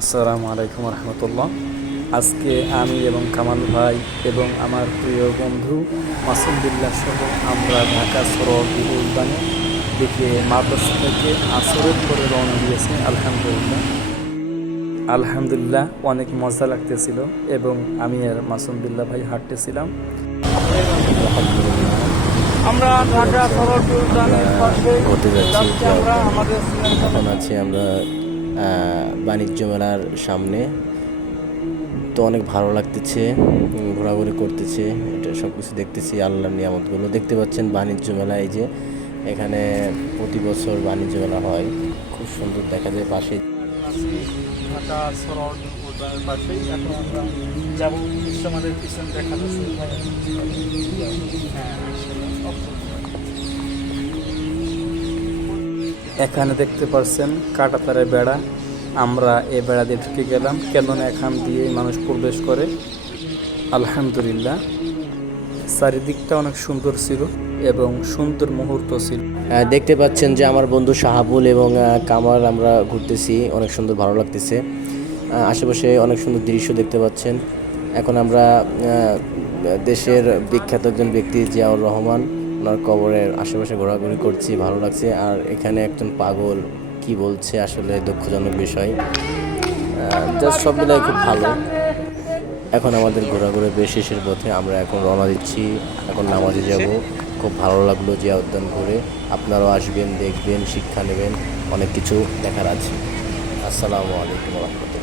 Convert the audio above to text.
আসসালামু আলাইকুম রহমতুল্লাহ। আজকে আমি এবং কামাল ভাই এবং আমার প্রিয় বন্ধু মাসুম বিল্লাহ সহ আমরা ঢাকা সরোয়ার্দী উদ্যানে দিকে মাদ্রাসা থেকে আসরের পরে রওনা দিয়েছি। আলহামদুলিল্লাহ আলহামদুলিল্লাহ অনেক মজা লাগতেছিল এবং আমি আর মাসুম বিল্লাহ ভাই হাঁটতেছিলাম। আমরা ঢাকা সরোয়ার্দী উদ্যানের পাশে হতে যাচ্ছি আমরা আমাদের এখন আছি আমরা বাণিজ্য মেলার সামনে। তো অনেক ভালো লাগতেছে, ঘোরাঘুরি করতেছে, এটা সব কিছু দেখতেছি, আল্লাহর নিয়ামতগুলো দেখতে পাচ্ছেন। বাণিজ্য মেলা, এই যে এখানে প্রতি বছর বাণিজ্য মেলা হয়, খুব সুন্দর দেখা যায়। পাশে ঢাকা সরোয়ার্দী উদ্যানের পাশেই এখন আমরা যাবো। আমাদের পিছনে দেখা যাচ্ছে এখানে দেখতে পাচ্ছেন কাঁটাতারের বেড়া। আমরা এই বেড়া দিয়ে ঢুকে গেলাম, কেননা এখান দিয়ে মানুষ প্রবেশ করে। আলহামদুলিল্লাহ চারিদিকটা অনেক সুন্দর ছিল এবং সুন্দর মুহূর্ত ছিল। দেখতে পাচ্ছেন যে আমার বন্ধু শাহাবুল এবং কামাল, আমরা ঘুরতেছি, অনেক সুন্দর ভালো লাগতেছে। আশেপাশে অনেক সুন্দর দৃশ্য দেখতে পাচ্ছেন। এখন আমরা দেশের বিখ্যাত একজন ব্যক্তি জিয়াউর রহমান, ওনার কবরের আশেপাশে ঘোরাঘুরি করছি, ভালো লাগছে। আর এখানে একজন পাগল কি বলছে, আসলে দুঃখজনক বিষয়। জাস্ট সব মিলাই খুব ভালো। এখন আমাদের ঘোরাঘুরি বেশ শেষের পথে, আমরা এখন রওনা দিচ্ছি, এখন নামাজে যাব। খুব ভালো লাগলো জিয়া উদ্যান ঘুরে। আপনারাও আসবেন, দেখবেন, শিক্ষা নেবেন, অনেক কিছু দেখার আছে। আসসালামু আলাইকুম রহমতুল্লাহ।